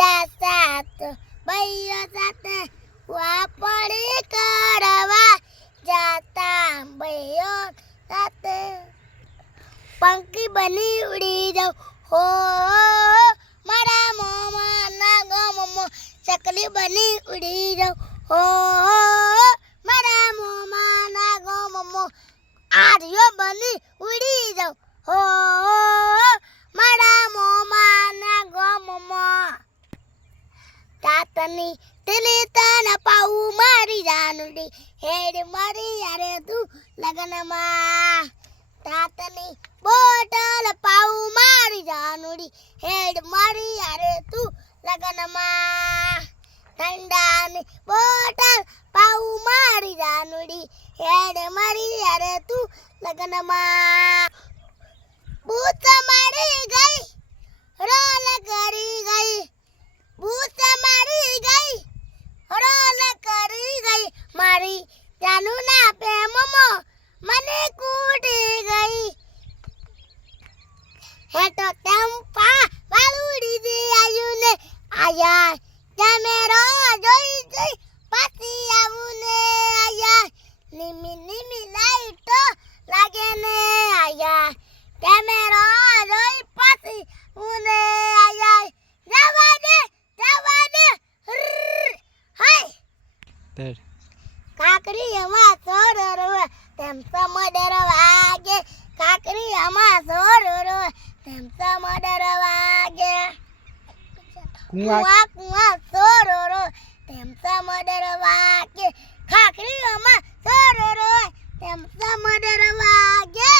સાત ભાઈઓ સાથે વાપડી કરવા જાતા ભાઈઓ સાથે પંખી બની ઉડી જાઉં હો મારા મોમાના ગમમાં ચકલી બની ઉડી જાઉં હો મારા મોમાના ગમમાં આર્યો બની ઉડી જાઉં હો મારા મોમાના ગમમાં તાતની તેલી તાના પાઉ મારી જાનુડી હેડ મારી યારે તું લગનમાં તાતની બોટલ પાઉ મારી જાનુડી હેડ મારી યારે તું લગનમાં ઠંડાની બોટલ પાઉ મારી જાનુડી હેડ મારી યારે તું લગનમાં ભૂત મારી ગઈ રોલ કરી ગઈ ભૂત મારી ગઈ રોલ કરી ગઈ મારી જાનું ના પ્રેમમાં મને કૂટી ગઈ હેઠો ચંપા વાલુડી દે આયુ ને આયા કેમેરો જોઈ જોઈ પાછી આવું ને આયા નિમી નિમી લાઈટો લાગે ને આયા કેમેરો જોઈ પાછી ઉને આયા જવા દે હાય કાકરી અમા સોરરો તેમ સમડર વાગે કાકરી અમા સોરરો તેમ સમડર વાગે કુવા કુવા સોરરો તેમ સમડર વાગે કાકરી અમા સોરરો તેમ સમડર વાગે